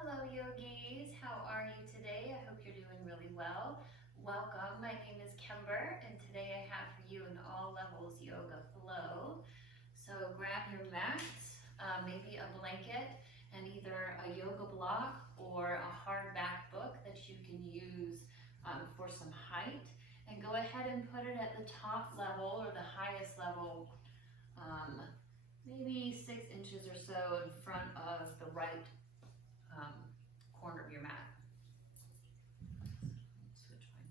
Hello yogis, how are you today? I hope you're doing really well. Welcome, my name is Kember and today I have for you an all levels yoga flow. So grab your mat, maybe a blanket and either a yoga block or a hardback book that you can use for some height, and go ahead and put it at the top level or the highest level, um, maybe 6 inches or so in front of the right um, corner of your mat. Switch one.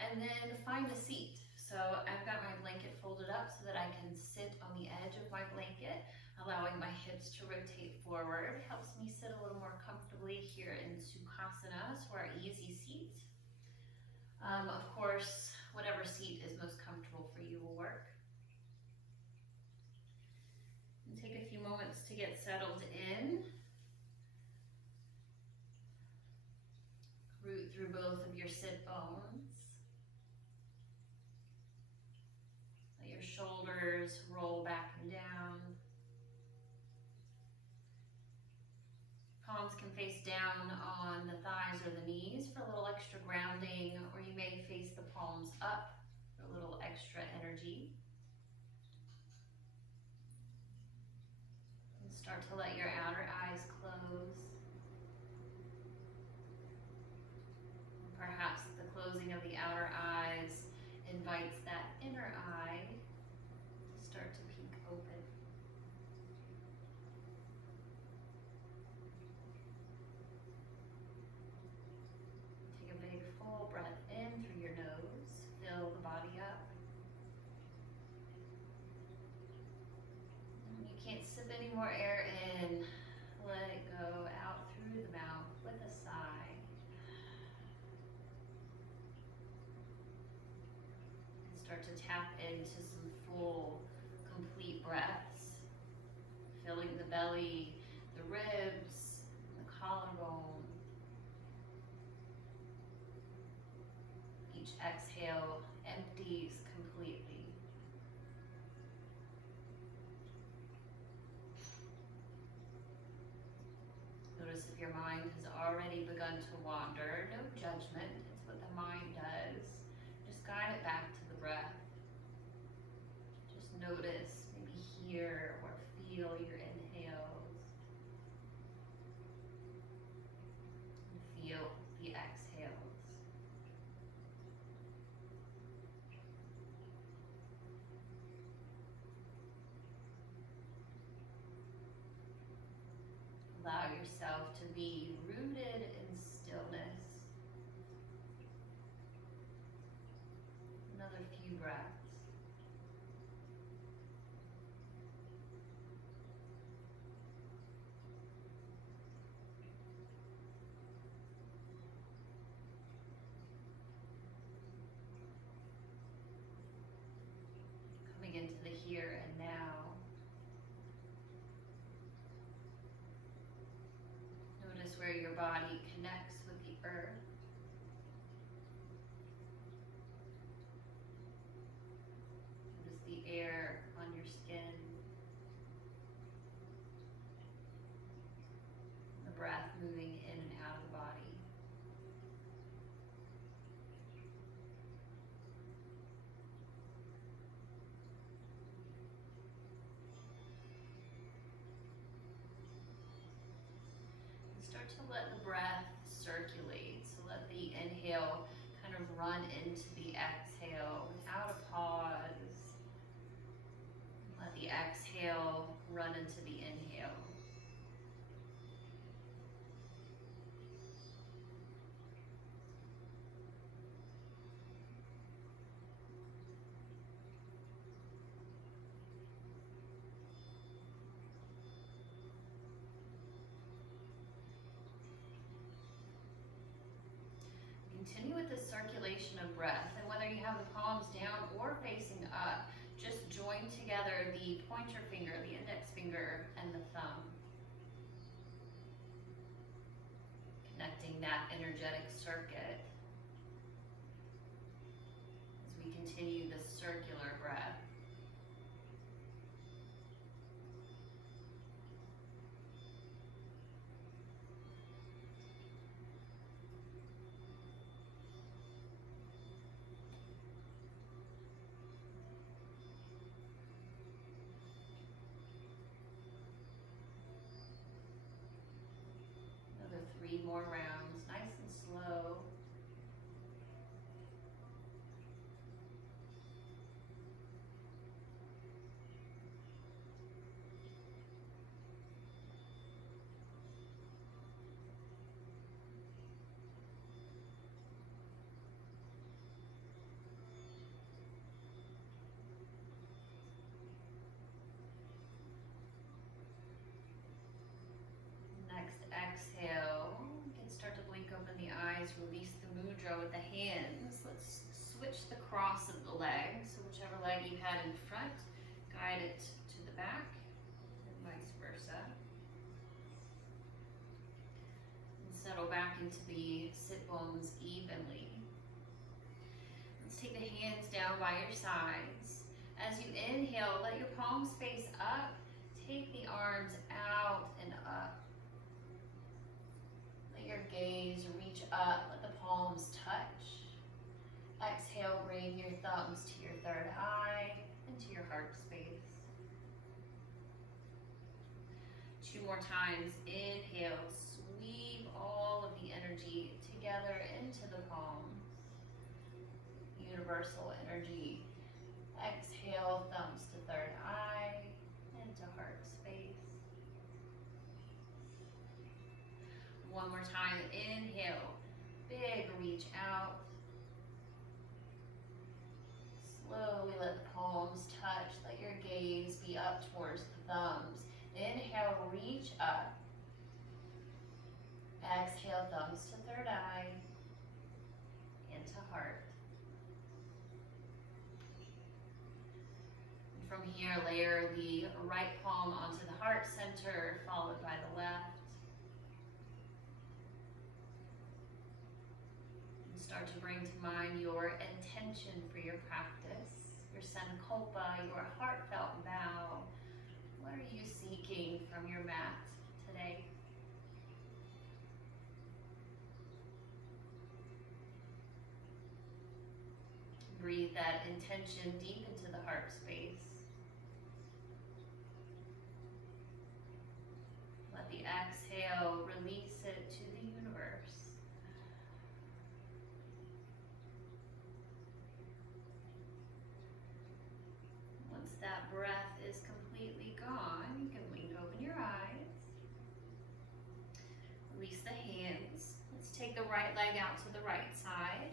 And then find a seat. So I've got my blanket folded up so that I can sit on the edge of my blanket, allowing my hips to rotate forward. Helps me sit a little more comfortably here in Sukhasana, so our easy seat. Of course, whatever seat is most comfortable for you will work. And take a few moments to get settled in. Root through both of your sit bones. Let your shoulders roll back and down. Palms can face down on the thighs or the knees for a little extra grounding, or you may face the palms up for a little extra energy. And start to let your outer eyes close. Perhaps the closing of the outer eyes invites that inner eye to start to peek open. Take a big full breath in through your nose. Fill the body up. And when you can't sip any more air in, let it go out through the mouth with a sigh. Start to tap into some full, complete breaths, filling the belly, the ribs, the collarbone. Each exhale empties completely. Notice if your mind has already begun to wander. No judgment, it's what the mind does. Just guide it back to the breath. Just notice, maybe hear or feel your inhales. And feel the exhales. Allow yourself to be rooted in stillness. Another few breaths. Coming into the here and now. Notice where your body connects with the earth. Notice the air on your skin. The breath moving in and out of the body. Start to let the breath circulate. So let the inhale kind of run into the exhale without a pause. Let the exhale run into the inhale. Continue with the circulation of breath, and whether you have the palms down or facing up, just join together the pointer finger, the index finger, and the thumb. Connecting that energetic circuit as we continue the circular breath. 3 more rounds, nice and slow. Next exhale, you can start to blink open the eyes, release the mudra with the hands. Let's switch the cross of the legs. So whichever leg you had in front, guide it to the back and vice versa. And settle back into the sit bones evenly. Let's take the hands down by your sides. As you inhale, let your palms face up. Take the arms out and up. Let your gaze reach up. Let the palms touch. Exhale, bring your thumbs to your third eye and to your heart space. 2 more times. Inhale, sweep all of the energy together into the palms. Universal energy. Exhale, thumbs to third eye and to heart space. 1 more time. Inhale, big reach out. Slowly let the palms touch. Let your gaze be up towards the thumbs. Inhale, reach up. Exhale, thumbs to third eye and to heart. And from here, layer the right palm onto the heart center, followed by the left. Start to bring to mind your intention for your practice, your sankalpa, your heartfelt vow. What are you seeking from your mat today? Breathe that intention deep into the heart space. Let the exhale release it to the universe. Once that breath is completely gone, you can blink open your eyes. Release the hands. Let's take the right leg out to the right side.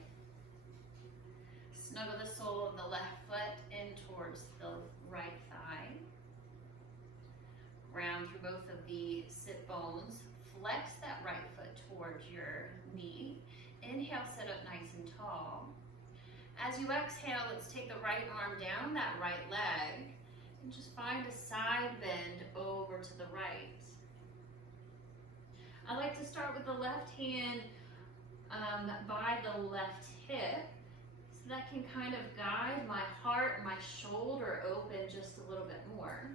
Snuggle the sole of the left foot in towards the right thigh. Ground through both of the sit bones. Flex that right foot towards your knee. Inhale, sit up nice and tall. As you exhale, let's take the right arm down that right leg and just find a side bend over to the right. I like to start with the left hand by the left hip, so that can kind of guide my heart and my shoulder open just a little bit more.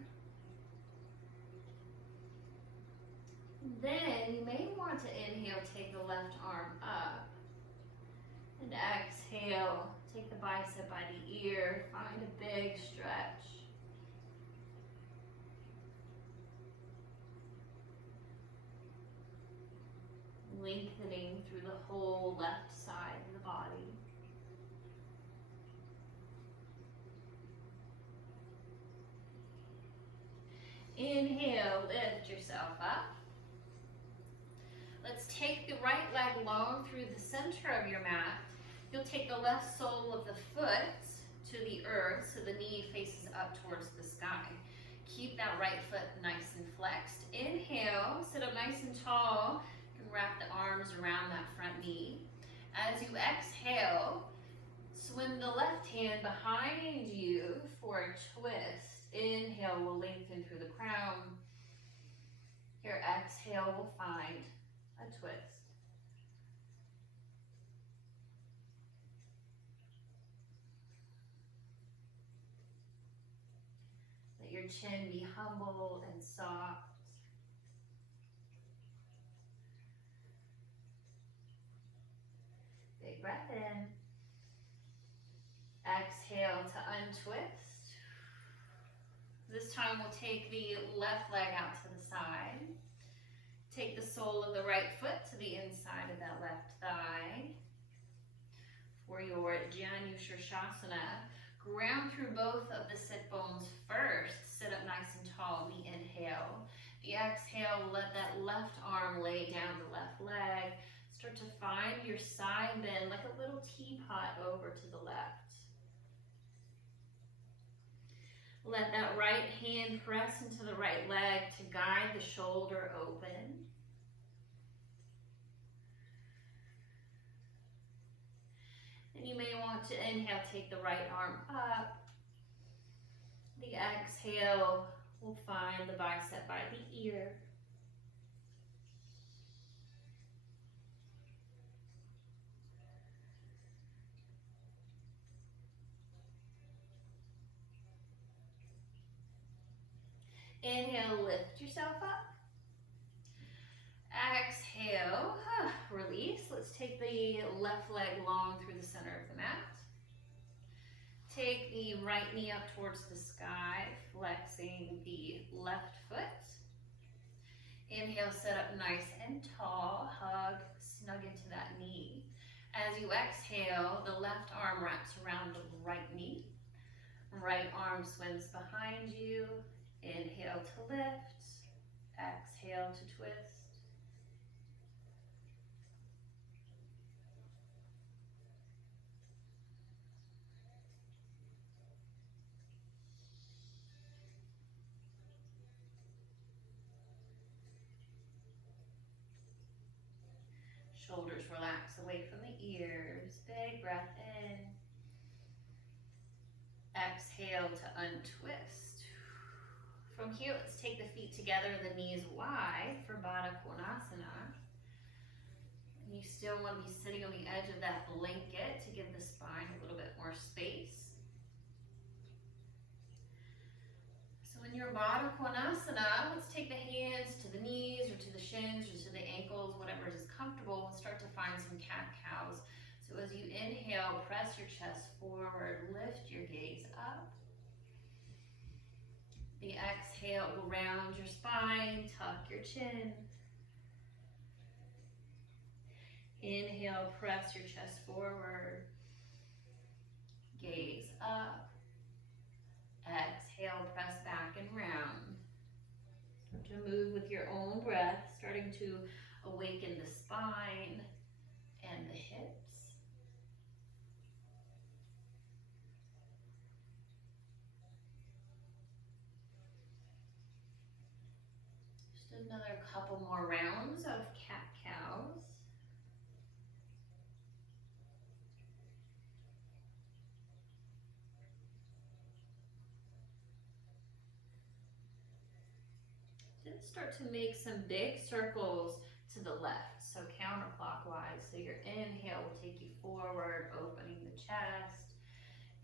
Then you may want to inhale, take the left arm up, and exhale, take the bicep by the ear, find a big stretch. Lengthening through the whole left side of the body. Inhale, lift yourself up. Let's take the right leg long through the center of your mat. You'll take the left sole of the foot to the earth so the knee faces up towards the sky. Keep that right foot nice and flexed. Inhale, sit up nice and tall. You can wrap the arms around that front knee. As you exhale, swim the left hand behind you for a twist. Inhale will lengthen through the crown. Your exhale will find a twist. Let your chin be humble and soft. Big breath in. Exhale to untwist. This time we'll take the left leg out to the side. Take the sole of the right foot to to the inside of that left thigh. For your Janu Shirshasana, ground through both of the sit bones first. Sit up nice and tall on the inhale. The exhale, let that left arm lay down the left leg. Start to find your side bend like a little teapot over to the left. Let that right hand press into the right leg to guide the shoulder open. And you may want to inhale, take the right arm up. The exhale will find the bicep by the ear. Inhale, lift yourself up. Exhale, release. Let's take the left leg long through the center of the mat. Take the right knee up towards the sky, flexing the left foot. Inhale, sit up nice and tall. Hug, snug into that knee. As you exhale, the left arm wraps around the right knee. Right arm swims behind you. Inhale to lift. Exhale to twist. Shoulders relax away from the ears. Big breath in. Exhale to untwist. From here, let's take the feet together, the knees wide for Baddha Konasana. And you still want to be sitting on the edge of that blanket to give the spine a little bit more space. So in your Baddha Konasana, let's take the hands to the knees or to the shins or to the ankles, whatever is comfortable, and start to find some cat-cows. So as you inhale, press your chest forward, lift your gaze up. The exhale will round your spine, tuck your chin. Inhale, press your chest forward, gaze up. Exhale, press back and round. Start to move with your own breath, starting to awaken the spine and the hips. Just another couple more rounds of cat-cows. Then start to make some big circles to the left, so counterclockwise. So your inhale will take you forward, opening the chest.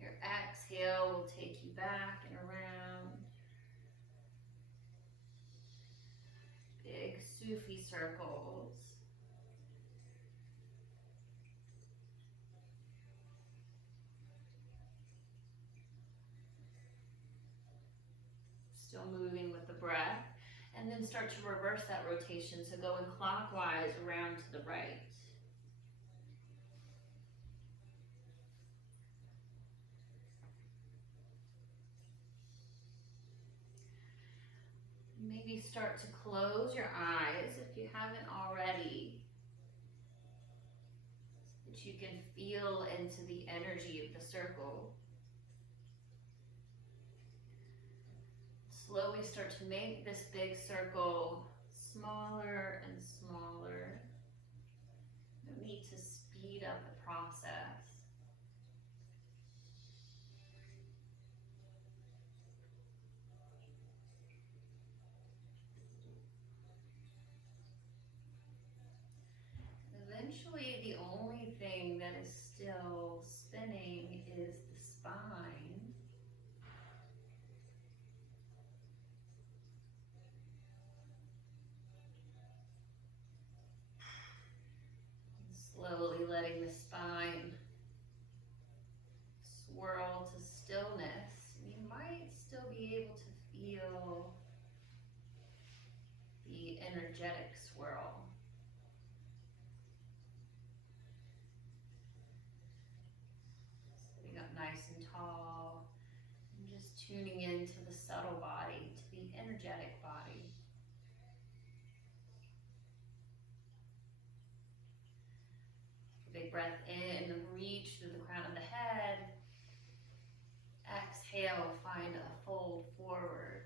Your exhale will take you back and around. Big Sufi circles. Still moving with the breath. And then start to reverse that rotation, so going clockwise around to the right. Maybe start to close your eyes if you haven't already, so that you can feel into the energy of the circle. Slowly start to make this big circle smaller and smaller. No need to speed up the process. Eventually, the only thing that is still spinning is the spine. Slowly letting the spine swirl to stillness. You might still be able to feel the energetic swirl. nice and tall. And just tuning into the subtle body, to the energetic body. Big breath in, reach through the crown of the head. Exhale, find a fold forward.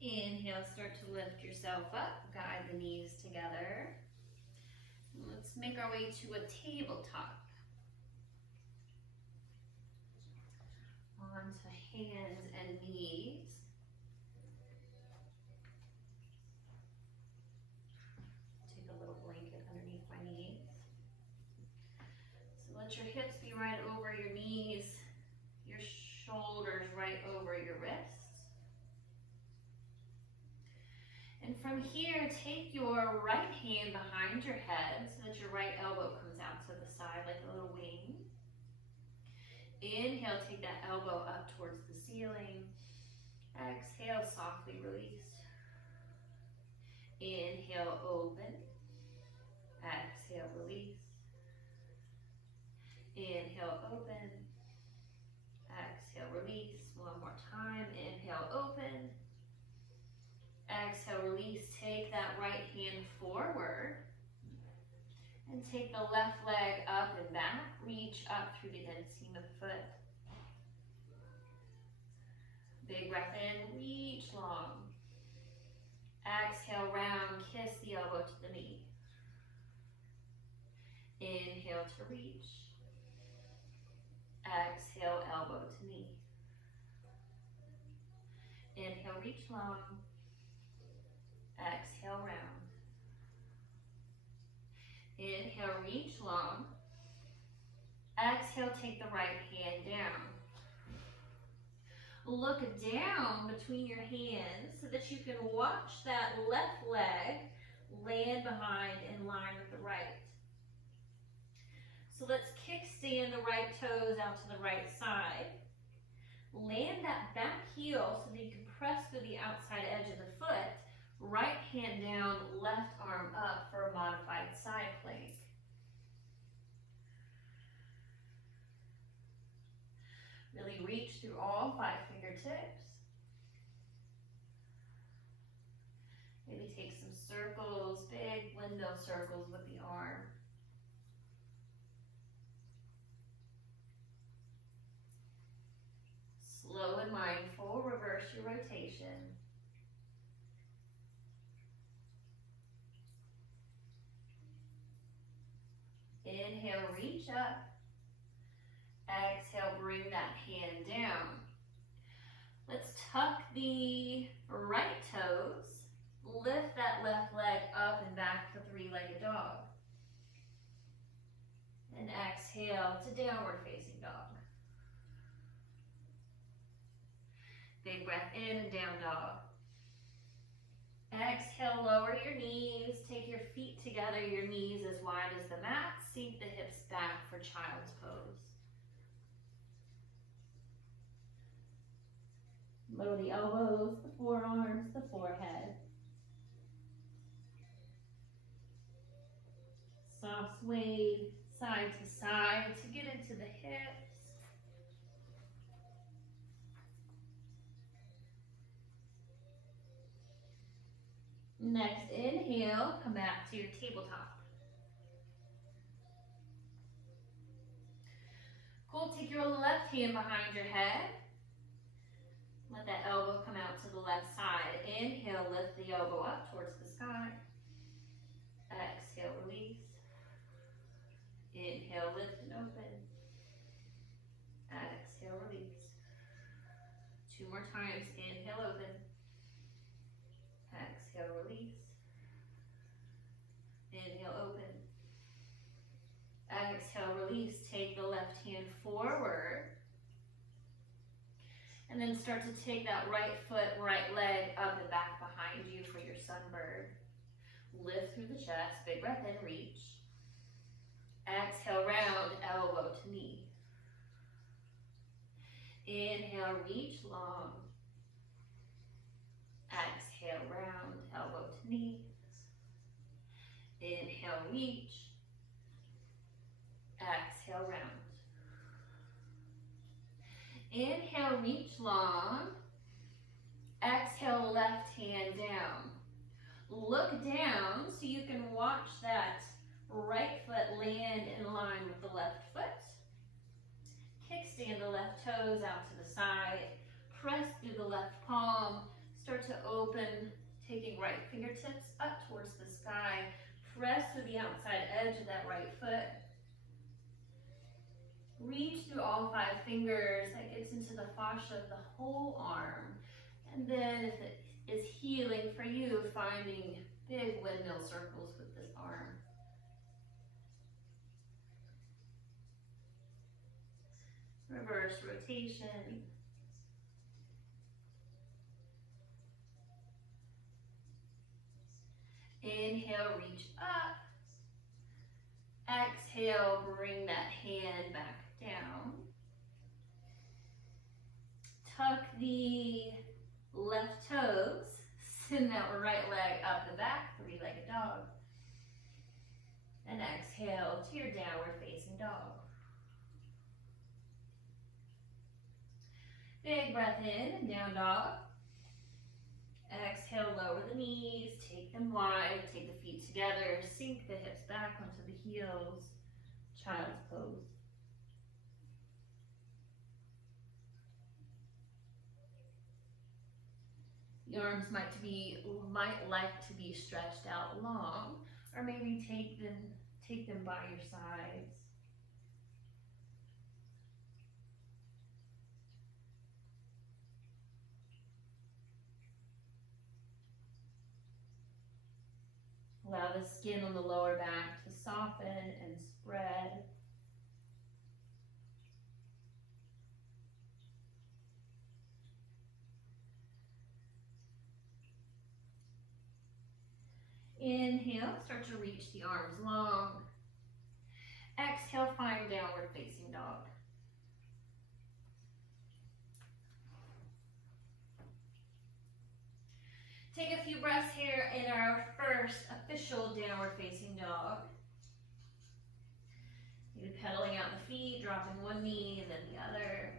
Inhale, start to lift yourself up, guide the knees together. Let's make our way to a tabletop. Onto hands and knees. Take a little blanket underneath my knees. So let your hips be right over your knees, your shoulders right over your wrists. And from here, take your right hand behind your head so that your right elbow comes out to the side like a little wing. Inhale, take that elbow up towards the ceiling. Exhale, softly release. Inhale, open. Exhale, release. Inhale, open. Exhale, release. One more time. Inhale, open. Exhale, release. Take that right hand forward. And take the left leg up and back. Reach up through the inseam of the foot. Big breath in, reach long. Exhale, round, kiss the elbow to the knee. Inhale to reach. Exhale, elbow to knee. Inhale, reach long. Exhale, round. Inhale, reach long. Exhale, take the right hand down. Look down between your hands so that you can watch that left leg land behind in line with the right. So let's kickstand the right toes out to the right side. Land that back heel so that you can press through the outside edge of the foot. Right hand down, left arm up for a modified side plank. Really reach through all 5 fingertips. Maybe take some circles, big window circles with the arm. Slow and mindful, reverse your rotation. Inhale, reach up. Exhale, bring that hand down. Let's tuck the right toes. Lift that left leg up and back for three-legged dog. And exhale to downward facing dog. Big breath in and down dog. Exhale, lower your knees. Take your feet together, your knees as wide as the mat. Sink the hips back for child's pose. Lower the elbows, the forearms, the forehead. Soft sway side to side to get into the hips. Next inhale, come back to your tabletop. Cool, take your left hand behind your head. Let that elbow come out to the left side. Inhale, lift the elbow up towards the sky. Exhale, release. Inhale, lift and open. Exhale, release. 2 more times. Inhale, open. Exhale, release. Inhale, open. Exhale, release. Take the left hand forward. And then start to take that right foot, right leg up and back behind you for your sunbird. Lift through the chest. Big breath in, reach. Exhale, round, elbow to knee. Inhale, reach long. Exhale, round, elbow to knee. Inhale, reach. Exhale, round. Inhale, reach long. Exhale, left hand down. Look down so you can watch that right foot land in line with the left foot. Kickstand the left toes out to the side. Press through the left palm. Start to open, taking right fingertips up towards the sky. Press through the outside edge of that right foot. Reach through all 5 fingers. That gets into the fascia of the whole arm. And then if it is healing for you, finding big windmill circles with this arm. Reverse rotation. Inhale, reach up. Exhale, bring that hand back down. Tuck the left toes. Send that right leg up and back, 3-legged dog. And exhale to your downward facing dog. Big breath in, down dog. Exhale, lower the knees, take them wide, take the feet together, sink the hips back onto the heels, child's pose. The arms might like to be stretched out long, or maybe take them by your sides. Allow the skin on the lower back to soften and spread. Inhale, start to reach the arms long. Exhale, find downward facing dog. Take a few breaths here in our first official downward facing dog. Maybe pedaling out the feet, dropping one knee and then the other.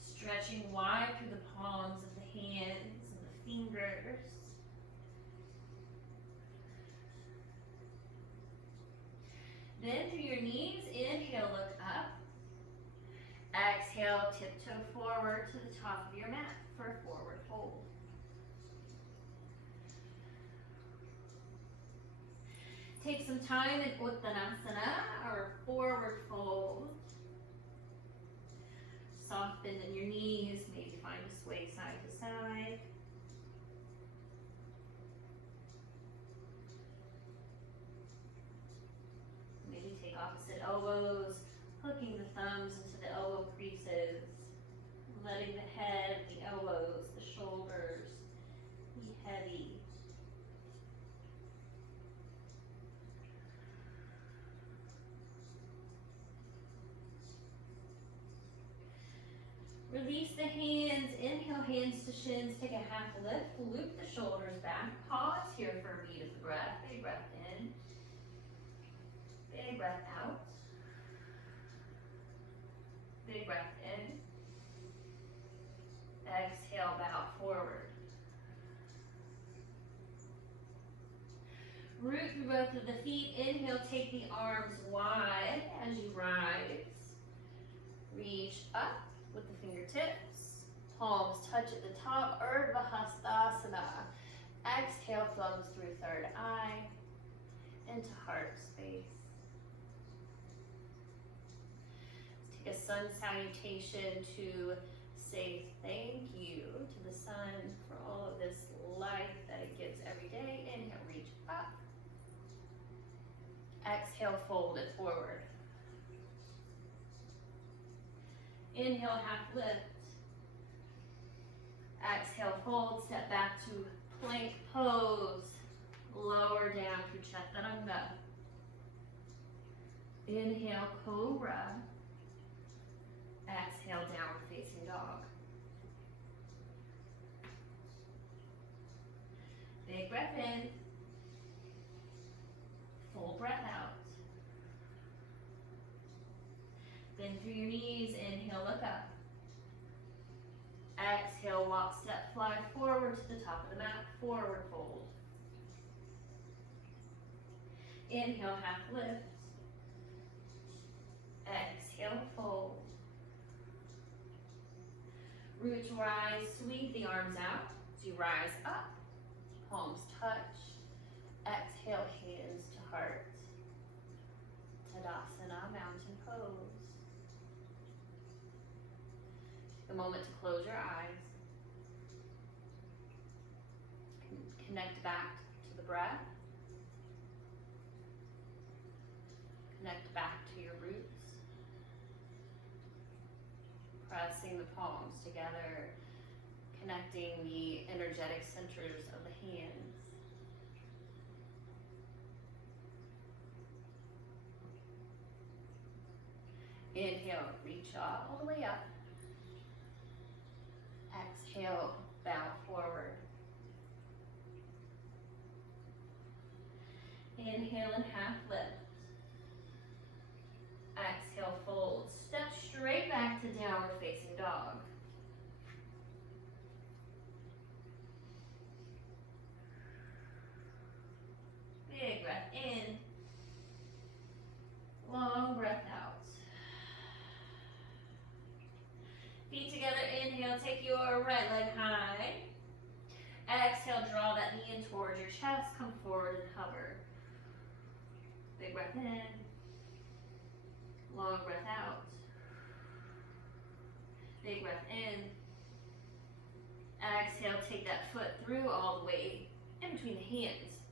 Stretching wide through the palms of the hands and the fingers. Then through your knees, inhale, look up. Exhale, tiptoe forward to the top of your mat for a forward fold. Take some time in Uttanasana, or forward fold. Soft bend in your knees, maybe find a sway side to side. Maybe take opposite elbows, hooking the thumbs into the elbow creases, letting the head, the elbows, the shoulders be heavy. Release the hands, inhale hands to shins, take a half lift, loop the shoulders back, pause here for a beat of the breath, big breath in, big breath out, big breath in, exhale, bow forward. Root through both of the feet, inhale, take the arms wide as you rise, reach up with the fingertips, palms touch at the top, Urdhva Hastasana. Exhale, thumbs through third eye, into heart space. Take a sun salutation to say thank you to the sun for all of this life that it gives every day. Inhale, reach up. Exhale, fold it forward. Inhale, half lift. Exhale, fold, step back to plank pose. Lower down through Chaturanga. Inhale, Cobra. Exhale, Downward Facing Dog. Big breath in. Full breath out. Bend through your knees. Inhale, look up. Exhale, walk, step, fly forward to the top of the mat. Forward fold. Inhale, half lift. Exhale, fold. Root to rise, sweep the arms out. As you rise up, palms touch. Exhale, hands to heart. Tadasana, mountain pose. Take a moment to close your eyes. Connect back to the breath. Connect back to your roots. Pressing the palms together, connecting the energetic centers of the hands. Inhale, reach all the way up. Exhale, bow forward. Inhale and half lift. Exhale, fold. Step straight back to Downward Facing Dog. Big breath in. Long breath out. Feet together, inhale, take your right leg high. Exhale, draw that knee in towards your chest, come forward and hover. Big breath in. Long breath out. Big breath in. Exhale, take that foot through all the way in between the hands.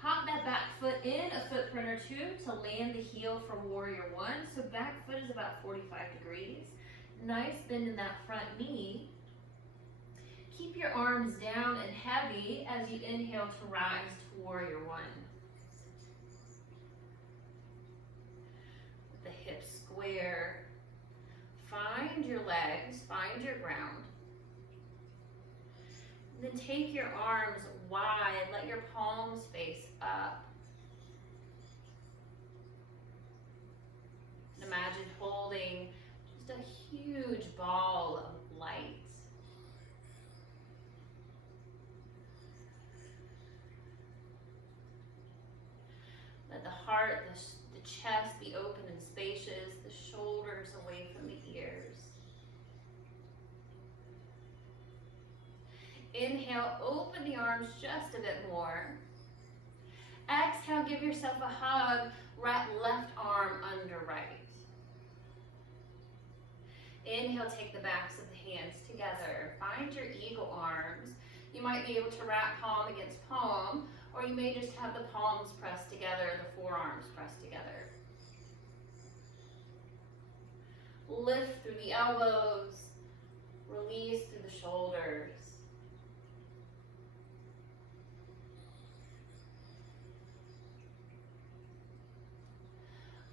Hop that back foot in a footprint or two to land the heel for Warrior One. So back foot is about 45 degrees. Nice bend in that front knee. Keep your arms down and heavy as you inhale to rise to Warrior One. With the hips square, find your legs, find your ground. Then take your arms wide, let your palms face up. And imagine holding just a huge ball of light. Let the heart, the chest be open and spacious, the shoulders away from the ears. Inhale, open the arms just a bit more. Exhale, give yourself a hug, wrap left arm under right. Inhale, take the backs of the hands together. Find your eagle arms. You might be able to wrap palm against palm, or you may just have the palms pressed together, the forearms pressed together. Lift through the elbows, release through the shoulders.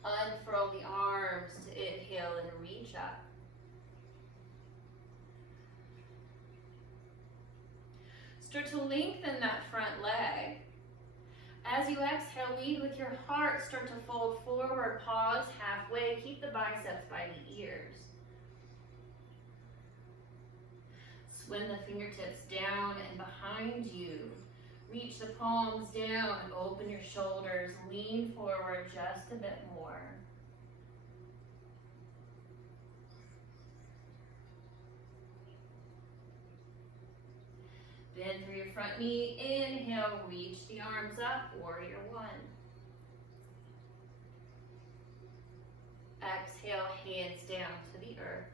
Unfurl the arms to inhale and reach up. Start to lengthen that front leg. As you exhale, lead with your heart. Start to fold forward, pause halfway. Keep the biceps by the ears. Swing the fingertips down and behind you. Reach the palms down, open your shoulders, lean forward just a bit more. Bend through your front knee, inhale, reach the arms up, Warrior One. Exhale, hands down to the earth.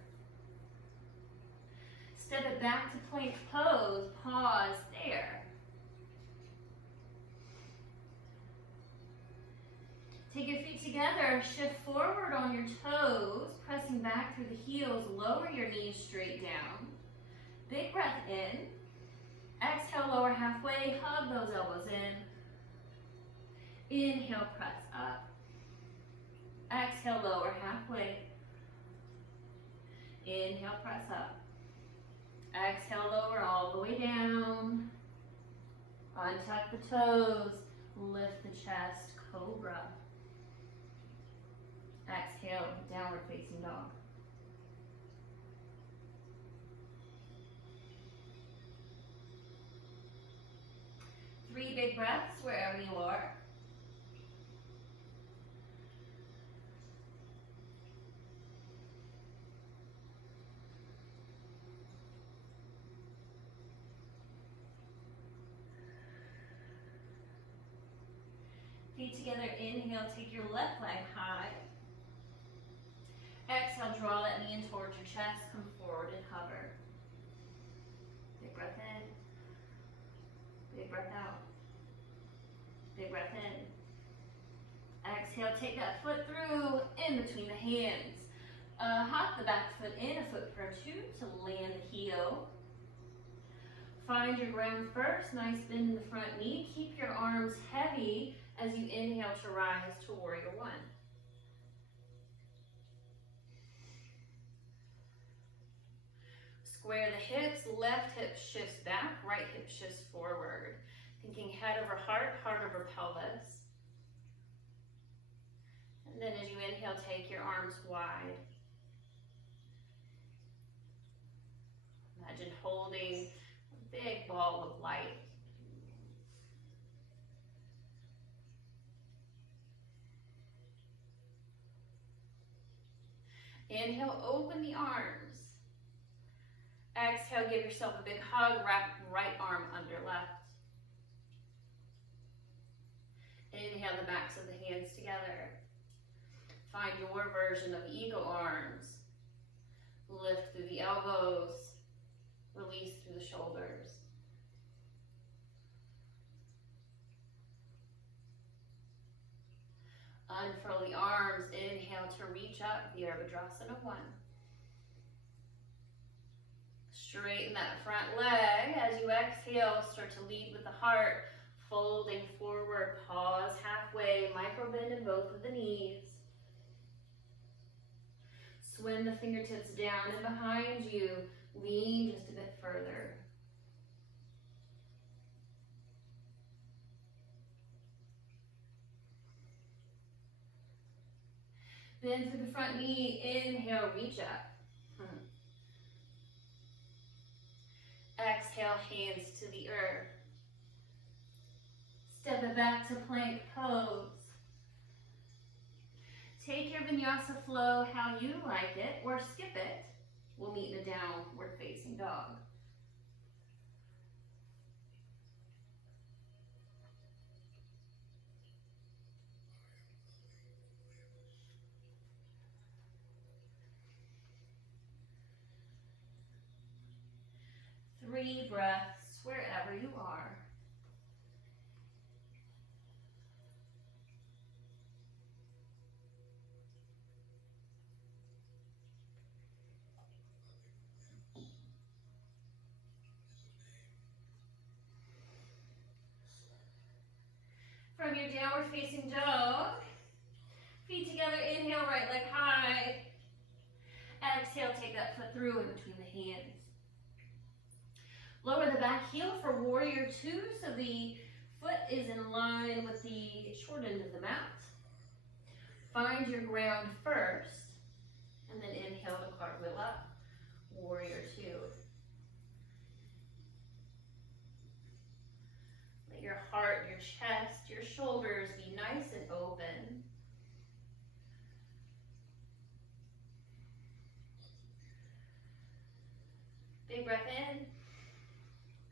Step it back to plank pose, pause there. Take your feet together, shift forward on your toes, pressing back through the heels, lower your knees straight down. Big breath in. Exhale, lower halfway, hug those elbows in. Inhale, press up. Exhale, lower halfway. Inhale, press up. Exhale, lower all the way down. Untuck the toes. Lift the chest, cobra. Exhale, downward facing dog. Three big breaths wherever you are. Feet together, inhale, take your left leg high. Exhale, draw that knee in towards your chest, come forward and hover. Big breath in. Big breath out. Big breath in. Exhale, take that foot through, in between the hands. Hop the back foot in, a foot or two to land the heel. Find your ground first, nice bend in the front knee. Keep your arms heavy as you inhale to rise to warrior one. Square the hips, left hip shifts back, right hip shifts forward. Thinking head over heart, heart over pelvis. And then as you inhale, take your arms wide. Imagine holding a big ball of light. Inhale, open the arms. Exhale, give yourself a big hug, wrap right arm under left. Inhale, the backs of the hands together. Find your version of eagle arms. Lift through the elbows, release through the shoulders. Unfurl the arms, inhale to reach up, Virabhadrasana 1. Straighten that front leg. As you exhale, start to lead with the heart, folding forward, pause halfway, micro bend in both of the knees. Swing the fingertips down and behind you, lean just a bit further. Bend through the front knee, inhale, reach up. Exhale, hands to the earth. Step it back to plank pose. Take your vinyasa flow how you like it, or skip it. We'll meet in a downward facing dog. Three breaths wherever you are. From your downward facing dog, feet together, inhale, right leg high. Exhale, take that foot through in between the hands. Lower the back heel for warrior 2, so the foot is in line with the short end of the mat. Find your ground first, and then inhale to cartwheel up, warrior 2. Let your heart, your chest, your shoulders be nice and open. Big breath in.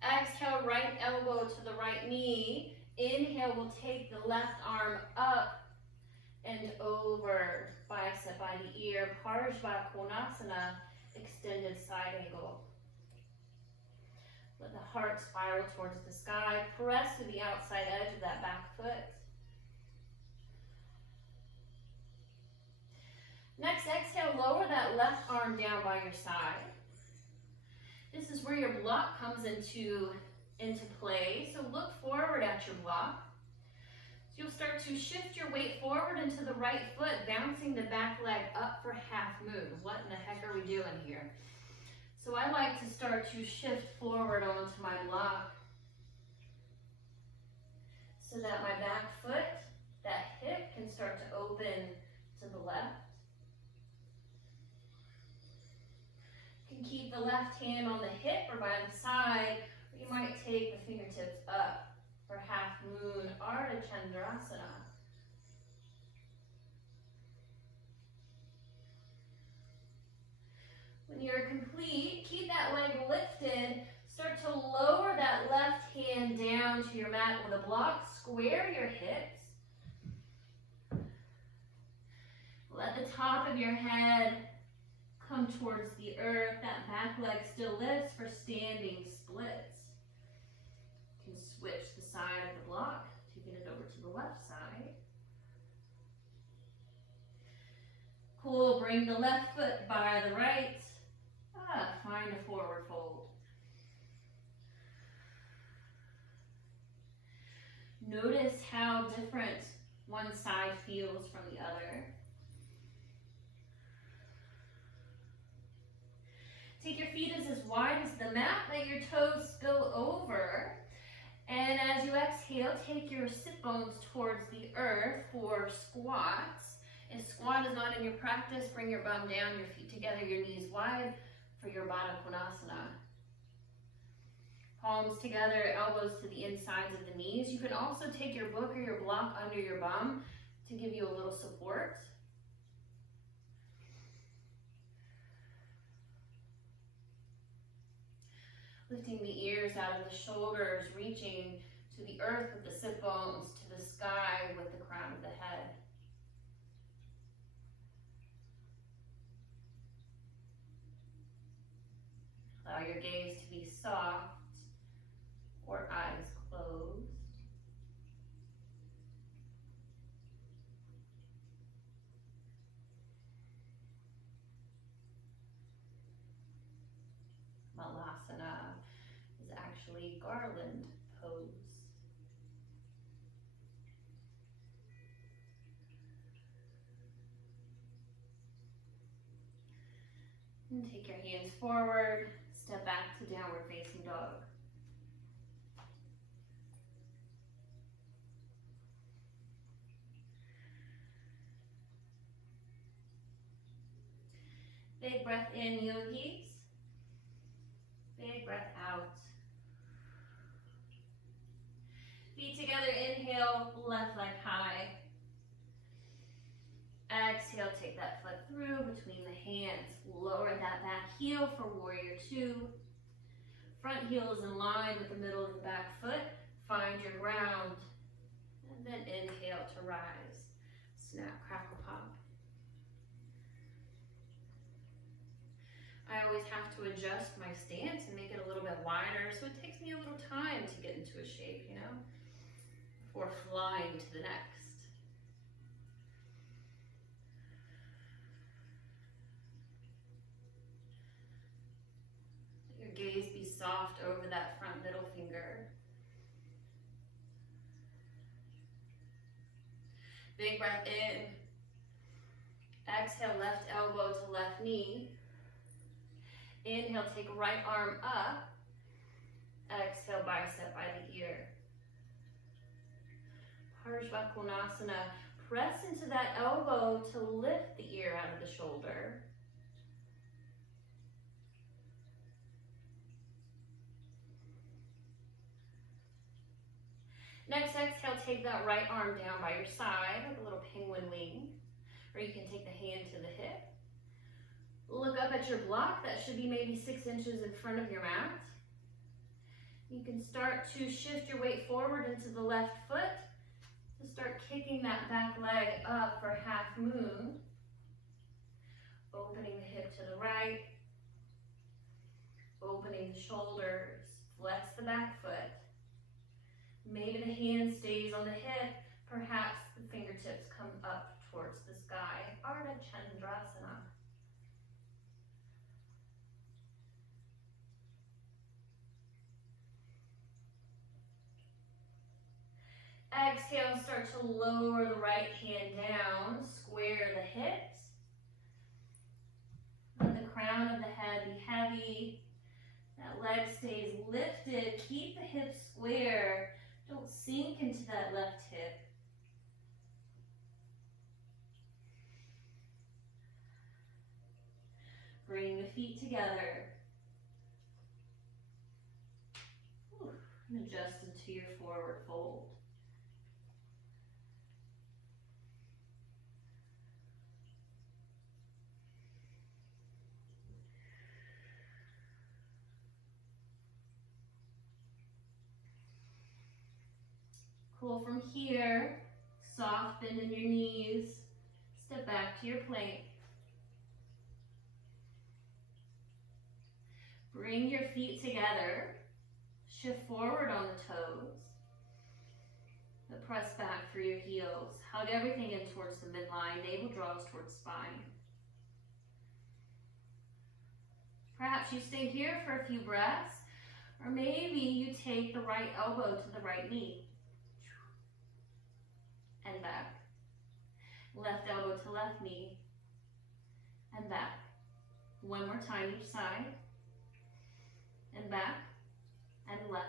Exhale, right elbow to the right knee. Inhale, we'll take the left arm up and over, bicep by the ear, Parshva Konasana, extended side angle. Let the heart spiral towards the sky. Press to the outside edge of that back foot. Next, exhale, lower that left arm down by your side. This is where your block comes into into play. So look forward at your block. So you'll start to shift your weight forward into the right foot, bouncing the back leg up for half moon. What in the heck are we doing here? So I like to start to shift forward onto my block so that my back foot, that hip, can start to open to the left. You can keep the left hand on the hip or by the side, or you might take the fingertips up for half moon Ardha Chandrasana. When you're complete, keep that leg lifted. Start to lower that left hand down to your mat with a block. Square your hips. Let the top of your head come towards the earth. That back leg still lifts for standing splits. You can switch the side of the block, taking it over to the left side. Cool, bring the left foot by the right. Find a forward fold. Notice how different one side feels from the other. Take your feet as wide as the mat, let your toes spill over. And as you exhale, take your sit bones towards the earth for squats. If squat is not in your practice, bring your bum down, your feet together, your knees wide for your Baddha Konasana. Palms together, elbows to the insides of the knees. You can also take your book or your block under your bum to give you a little support. Lifting the ears out of the shoulders, reaching to the earth with the sit bones, to the sky with the crown of the head. Allow your gaze to be soft or eyes closed. Malasana is actually garland pose. And take your hands forward, step back to downward facing dog. Big breath in, yogis. Big breath out. Feet together, inhale, left leg high. Exhale, take that foot through between the hands. Lower that back heel for warrior two. Front heel is in line with the middle of the back foot. Find your ground. And then inhale to rise. Snap, crackle, pop. I always have to adjust my stance and make it a little bit wider, so it takes me a little time to get into a shape, you know, before flying to the next. Let your gaze be soft over that front middle finger. Big breath in. Exhale, left elbow to left knee. Inhale, take right arm up. Exhale, bicep by the ear. Parsva Konasana. Press into that elbow to lift the ear out of the shoulder. Next, exhale, take that right arm down by your side, like a little penguin wing. Or you can take the hand to the hip. Look up at your block. That should be maybe 6 inches in front of your mat. You can start to shift your weight forward into the left foot. To start kicking that back leg up for half moon. Opening the hip to the right. Opening the shoulders. Flex the back foot. Maybe the hand stays on the hip. Perhaps the fingertips come up towards the sky. Ardha Chandrasana. Exhale, start to lower the right hand down, square the hips. Let the crown of the head be heavy. That leg stays lifted. Keep the hips square. Don't sink into that left hip. Bring the feet together. And adjust into your forward fold. Cool from here. Soft bend in your knees. Step back to your plank. Bring your feet together. Shift forward on the toes. But press back for your heels. Hug everything in towards the midline. Navel draws towards spine. Perhaps you stay here for a few breaths, or maybe you take the right elbow to the right knee. And back. Left elbow to left knee. And back. One more time each side. And back. And left.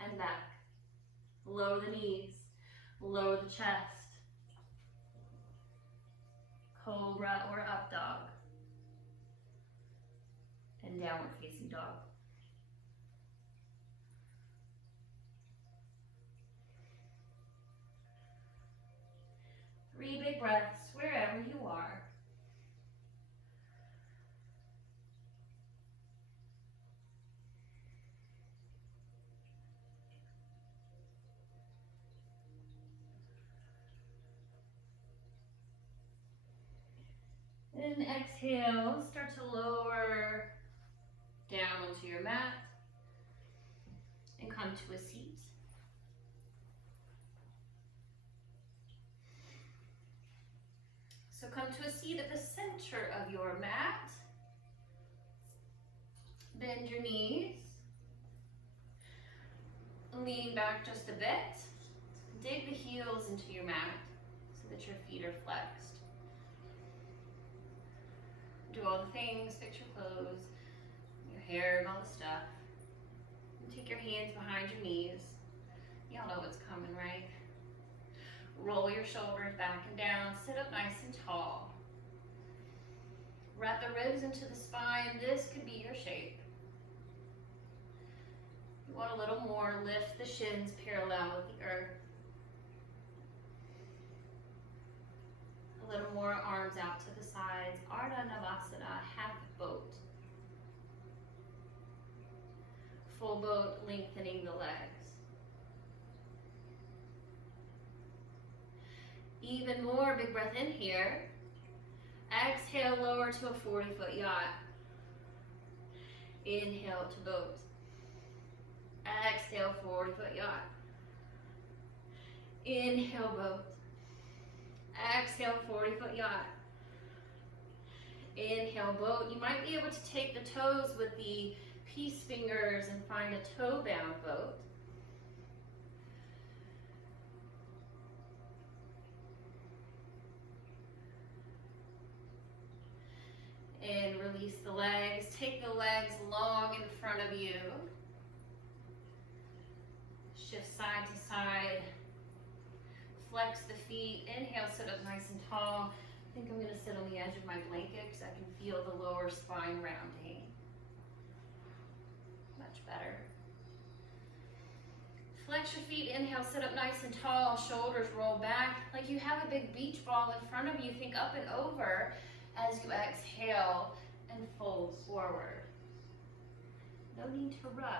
And back. Lower the knees. Lower the chest. Cobra or up dog. And downward facing dog. Three big breaths wherever you are. And exhale, start to lower down onto your mat and come to a seat. So come to a seat at the center of your mat. Bend your knees. Lean back just a bit. Dig the heels into your mat so that your feet are flexed. Do all the things, fix your clothes, your hair and all the stuff. And take your hands behind your knees. Y'all know what's coming, right? Roll your shoulders back and down. Sit up nice and tall. Wrap the ribs into the spine. This could be your shape. You want a little more, lift the shins parallel with the earth. A little more, arms out to the sides. Ardha Navasana, half boat. Full boat, lengthening the legs. Even more, big breath in here. Exhale, lower to a 40-foot yacht. Inhale to boat. Exhale, 40-foot yacht. Inhale, boat. Exhale, 40-foot yacht. Inhale, boat. You might be able to take the toes with the peace fingers and find a toe-bound boat. And release the legs. Take the legs long in front of you. Shift side to side. Flex the feet. Inhale, sit up nice and tall. I think I'm going to sit on the edge of my blanket because I can feel the lower spine rounding. Much better. Flex your feet. Inhale, sit up nice and tall. Shoulders roll back like you have a big beach ball in front of you. Think up and over as you exhale and fold forward. No need to rush.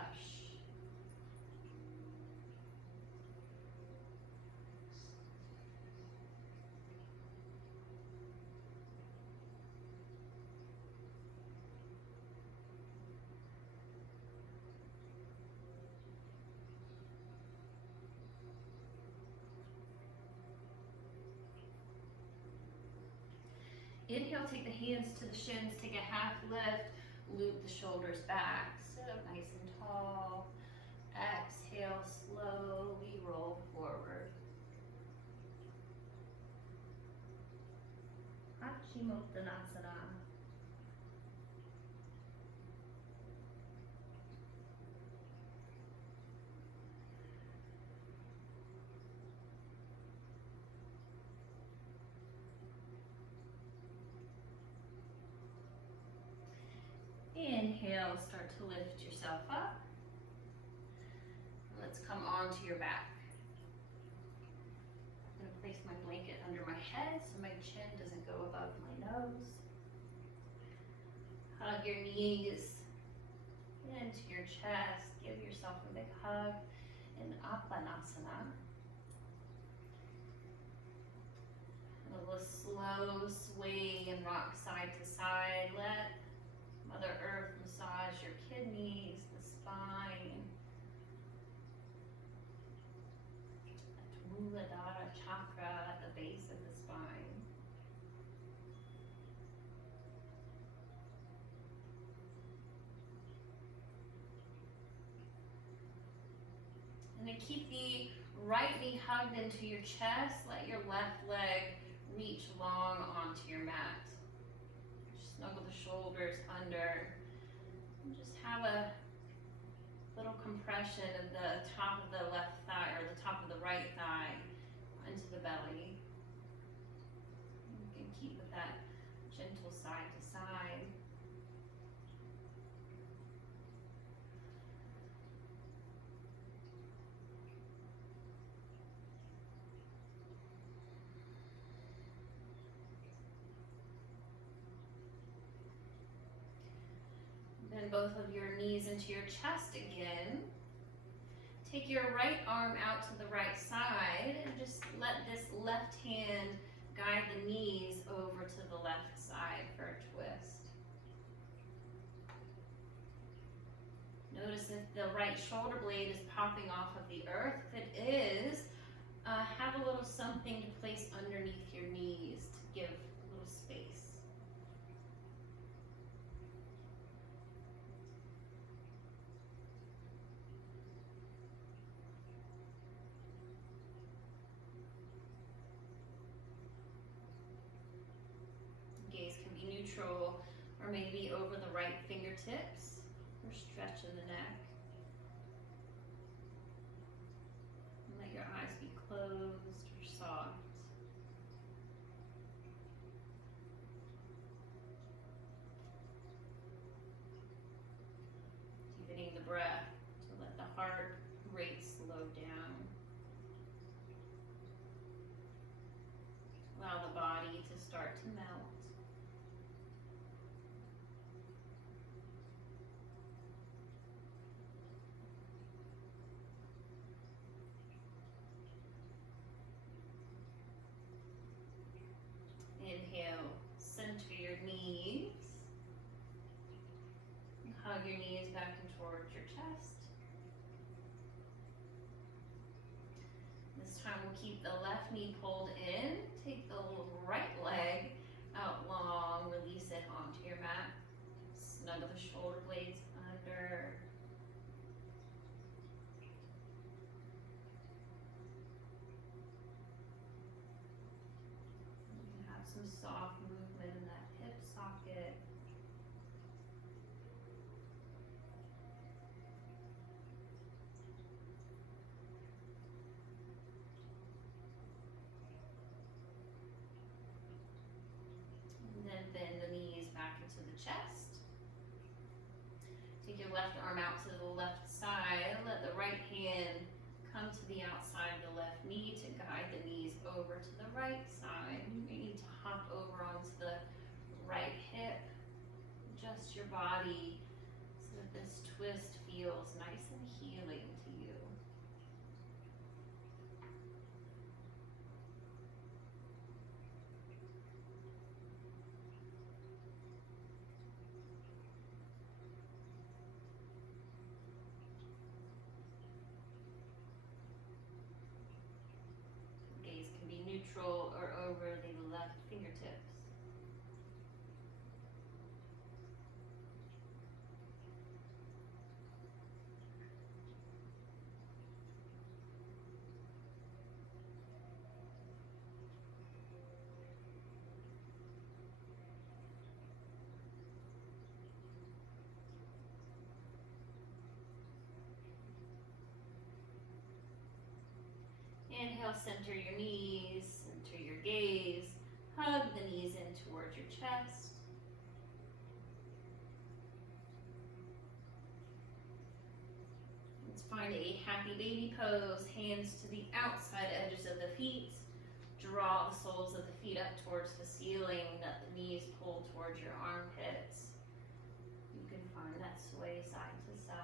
Inhale, take the hands to the shins, take a half lift, loop the shoulders back. Sit up nice and tall. Exhale, slowly roll forward. Paschimottanasana. Inhale, start to lift yourself up. Let's come onto your back. I'm going to place my blanket under my head so my chin doesn't go above my nose. Hug your knees into your chest. Give yourself a big hug in Appanasana. A little slow sway and rock side to side. Let Mother Earth massage your kidneys, the spine. That Muladhara chakra at the base of the spine. And then keep the right knee hugged into your chest. Let your left leg reach long onto your mat. Snuggle the shoulders under. And just have a little compression of the top of the left thigh or the top of the right thigh into the belly. You can keep with that gentle side to side. Bend both of your knees into your chest again. Take your right arm out to the right side and just let this left hand guide the knees over to the left side for a twist. Notice if the right shoulder blade is popping off of the earth. If it is, have a little something to place underneath your knees to give a little space. Gaze can be neutral or maybe over the right fingertips or stretching the neck. And let your eyes be closed or soft. Deepening the breath to let the heart rate slow down. Allow the body to start to melt. Inhale, center your knees. Hug your knees back and towards your chest. This time we'll keep the left knee pulled in. Take the right leg out long. Release it onto your mat. Snuggle the shoulder blades under. You can have some soft movement in that hip socket. And then bend the knees back into the chest. Take your left arm out to the left side. Let the right hand come to the outside of the left knee to guide the knees over to the right side. You may need to hop over onto the right hip. Adjust your body so that this twist feels nice and healing to you. Gaze can be neutral or over the left fingertips. Now center your knees, center your gaze. Hug the knees in towards your chest. Let's find a happy baby pose. Hands to the outside edges of the feet. Draw the soles of the feet up towards the ceiling. Let the knees pull towards your armpits. You can find that sway side to side.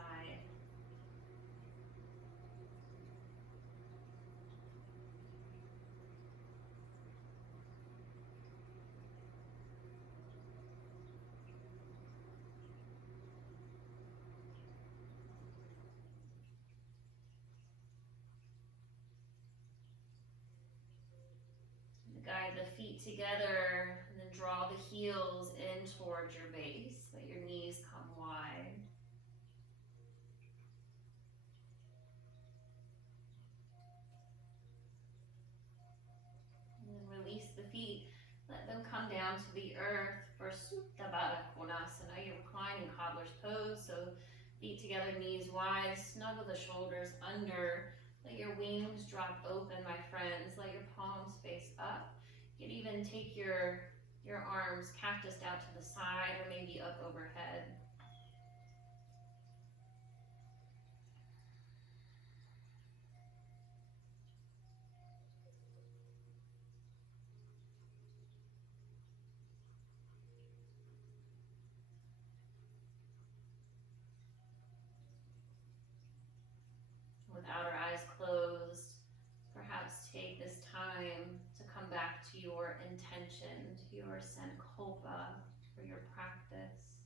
Guide the feet together and then draw the heels in towards your base. Let your knees come wide. And then release the feet. Let them come down to the earth for Supta Baddha Konasana, your reclining cobbler's pose. So feet together, knees wide, snuggle the shoulders under. Let your wings drop open, my friends. Let your palms face up. You can even take your arms cactused out to the side or maybe up overhead. With outer eyes closed, perhaps take this time to come back to your intention, to your sankalpa for your practice.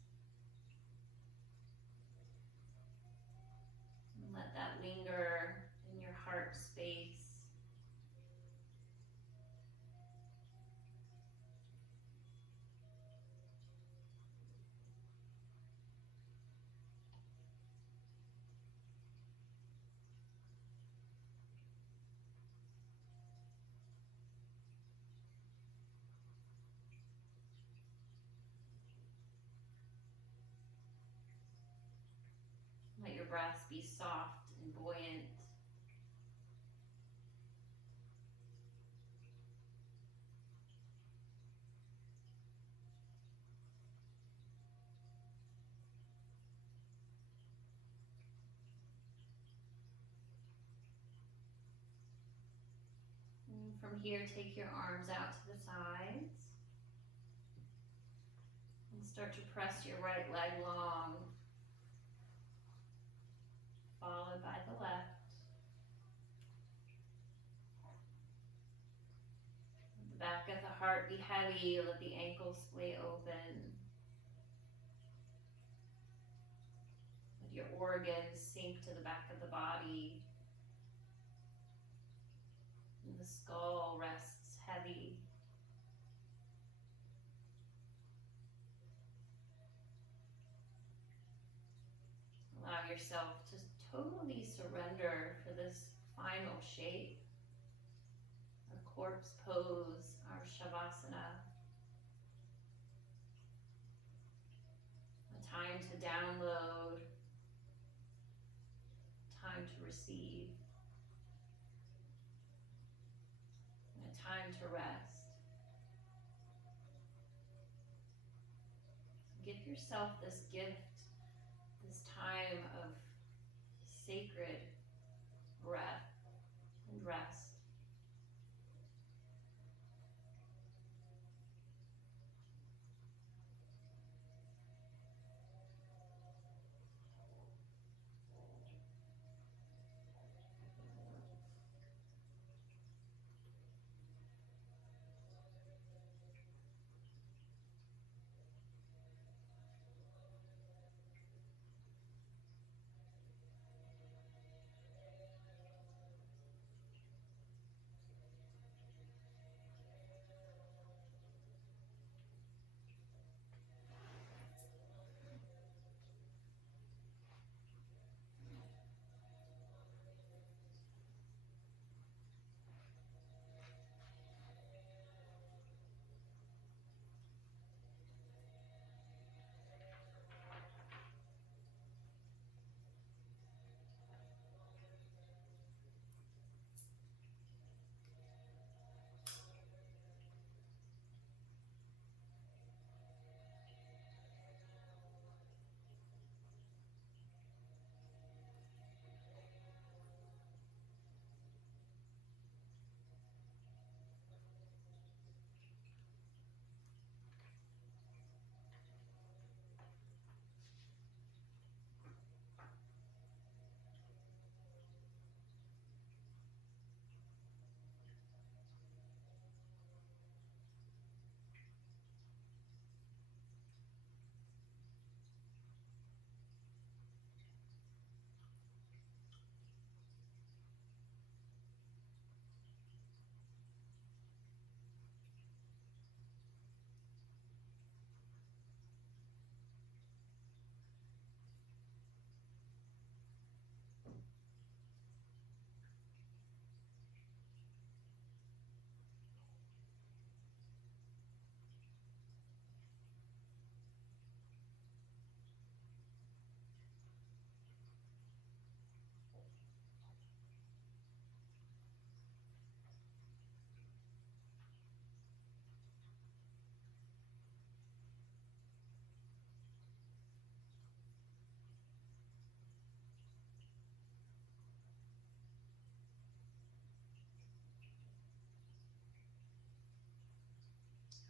And let that linger in your heart space. Let your breaths be soft and buoyant. And from here, take your arms out to the sides. And start to press your right leg long, followed by the left. Let the back of the heart be heavy, let the ankles splay open. Let your organs sink to the back of the body. And the skull rests heavy. Allow yourself to totally surrender for this final shape. Our corpse pose, our shavasana. A time to download, time to receive, and a time to rest. Give yourself this gift, this time of sacred breath and rest.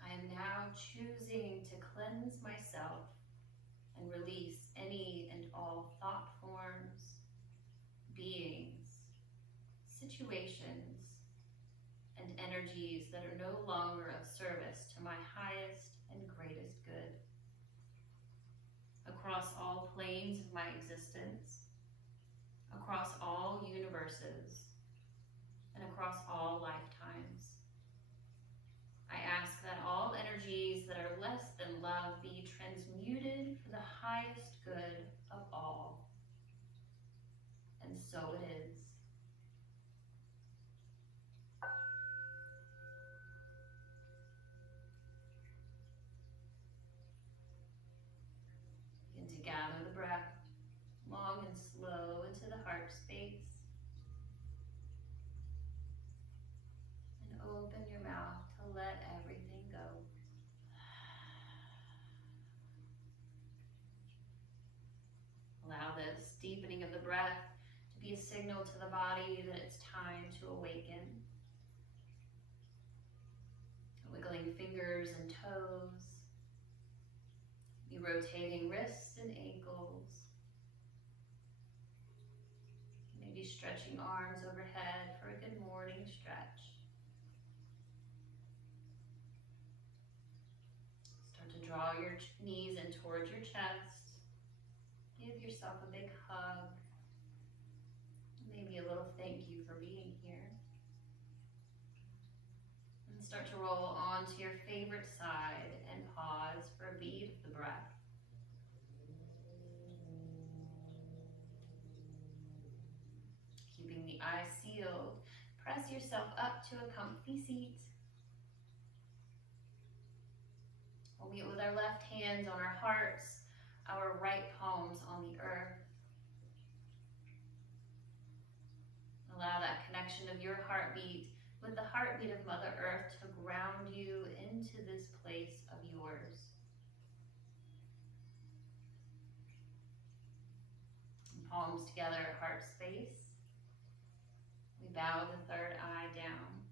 I am now choosing to cleanse myself and release any and all thought forms, beings, situations, and energies that are no longer of service to my highest and greatest good. Across all planes of my existence, across all universes, and across all lifetimes, I ask that all energies that are less than love be transmuted for the highest good of all. And so it is. Begin to gather the breath long and slow into the heart space. And open your mouth to let everything go. Allow this deepening of the breath to be a signal to the body that it's time to awaken. Wiggling fingers and toes, be rotating wrists and ankles, maybe stretching arms overhead for a good morning stretch. Start to draw your knees in towards your chest. Give yourself a big hug, maybe a little thank you for being here. And start to roll onto your favorite side and pause for a beat of the breath. Keeping the eyes sealed, press yourself up to a comfy seat. We'll meet with our left hands on our hearts, our right palms on the earth. Allow that connection of your heartbeat with the heartbeat of Mother Earth to ground you into this place of yours. And palms together at heart space. We bow the third eye down.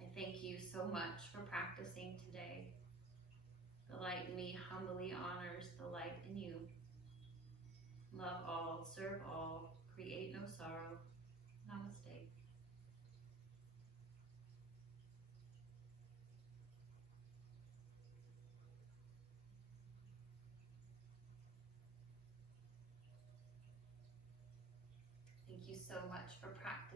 I thank you so much for practicing today. The light in me humbly honors the light in you. Love all, serve all, create no sorrow. Namaste. Thank you so much for practicing.